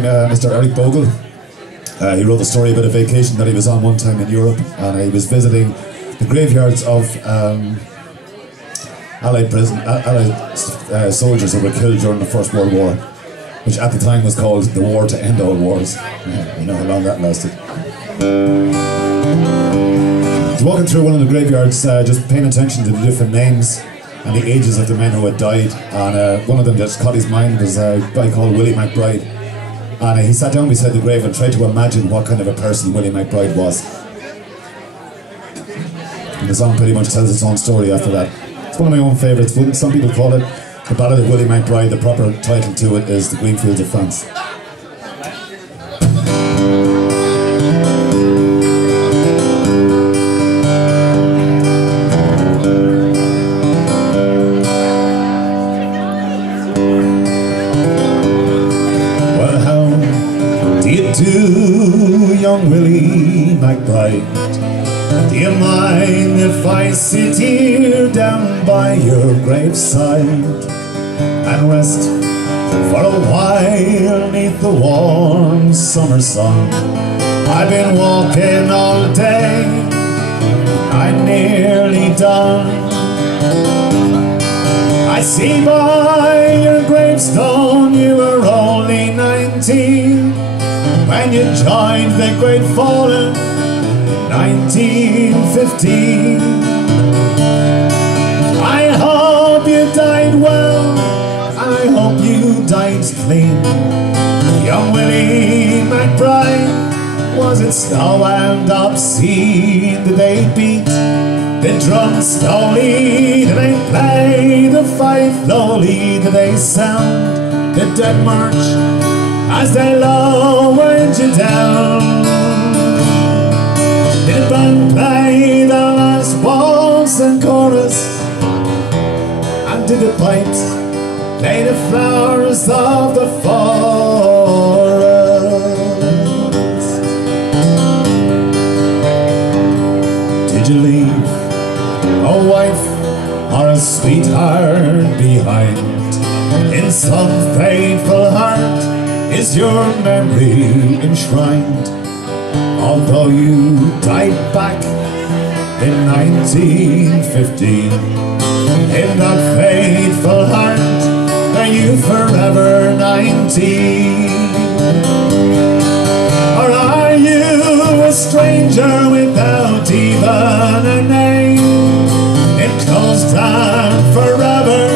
Mr. Eric Bogle. He wrote the story about a vacation that he was on one time in Europe, and he was visiting the graveyards of Allied soldiers who were killed during the First World War, which at the time was called the war to end all wars. You know how long that lasted. He's walking through one of the graveyards, just paying attention to the different names and the ages of the men who had died, and one of them that caught his mind was a guy called Willie McBride. And he sat down beside the grave and tried to imagine what kind of a person Willie McBride was. And the song pretty much tells its own story after that. It's one of my own favourites. Some people call it the Ballad of Willie McBride. The proper title to it is The Greenfields of France. Young Willie McBride, do you mind if I sit here down by your graveside and rest for a while neath the warm summer sun? I've been walking all day, I'm nearly done. I see by your gravestone you were only 19 when you joined the Great Fallen in 1915. I hope you died well, I hope you died clean. Young Willie McBride, was it slow and obscene? Did they beat the drum slowly? Did they play the fife lowly? Did they sound the Dead March as they lowered you down? Did Byrne play the last waltz and chorus? And did the pipes play the flowers of the forest? Did you leave a wife or a sweetheart behind? In some faithful heart is your memory enshrined? Although you died back in 1915, in that faithful heart are you forever 19? Or are you a stranger without even a name, enclosed and forever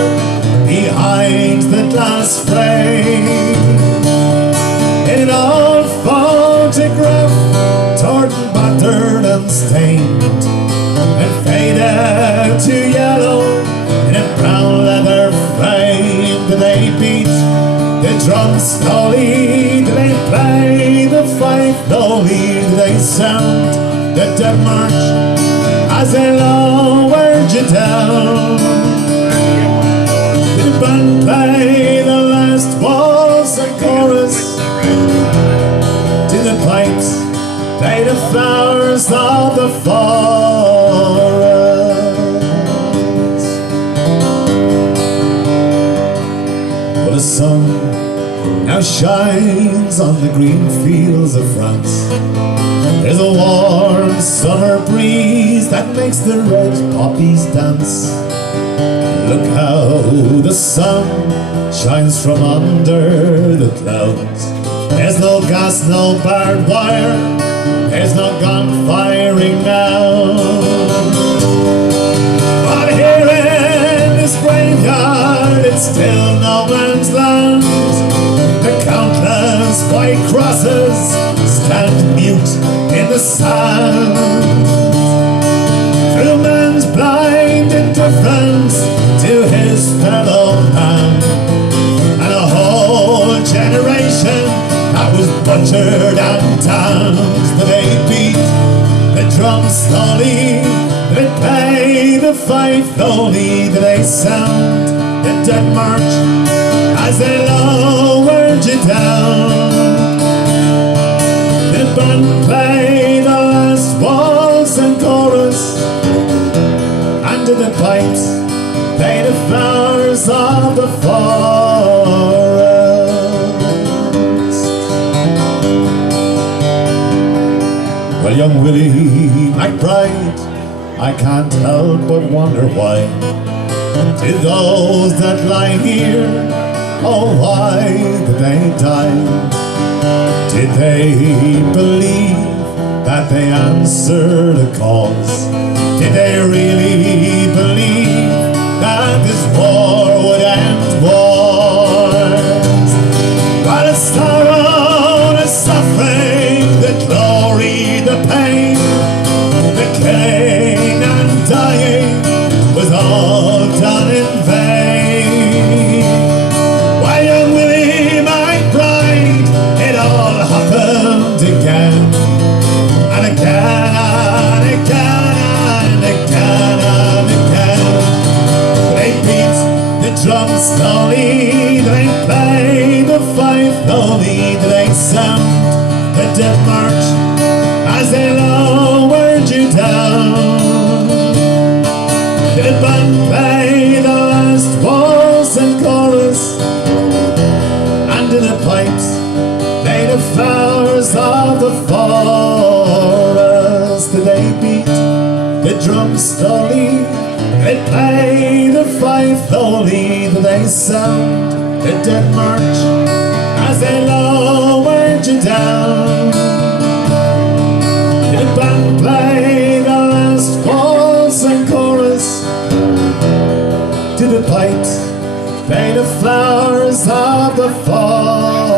behind the glass frame? In an old photograph, torn, battered and stained, and faded to yellow in a brown leather frame. Do they beat the drum slowly? Do they play the fife lowly? Do they sound the Dead March as they lowered you down? Did Byrne play the last waltz and chorus? Did the pipes play the flowers of the forest? Well, the sun now shines on the green fields of France. There's a warm summer breeze that makes the red poppies dance. Look how the sun shines from under the clouds. There's no gas, no barbed wire, there's no gun firing now. But here in this graveyard, it's still no man's land. The countless white crosses stand mute in the sand. Through man's blind indifference to his fellow man, and a whole generation that was butchered and damned. They beat the drum slowly, they play the fife lowly, they sound the Dead March as they lowered you down. Did Byrne play the last waltz and chorus? And did the pipes play the flowers of the forest? young Willie McBride, I can't help but wonder why did those that lie here, oh why did they die? Did they believe that they answered a cause? Did they really believe that this war would end wars? But the sorrow, the suffering, the glory, the pain, the killing and dying was all done in vain. Why, young Willie McBride, it all happened again and again and again and again and again. They beat the drums slowly, they play the fife slowly, they sound the death march as they lowered you down. The band play the last waltz and chorus, and in the pipes play the flowers of the forest. They beat the drums slowly, they play the fife slowly, they sound the death march as they lowered you down. The band play the last waltz and chorus, to the pipes play the flowers of the forest.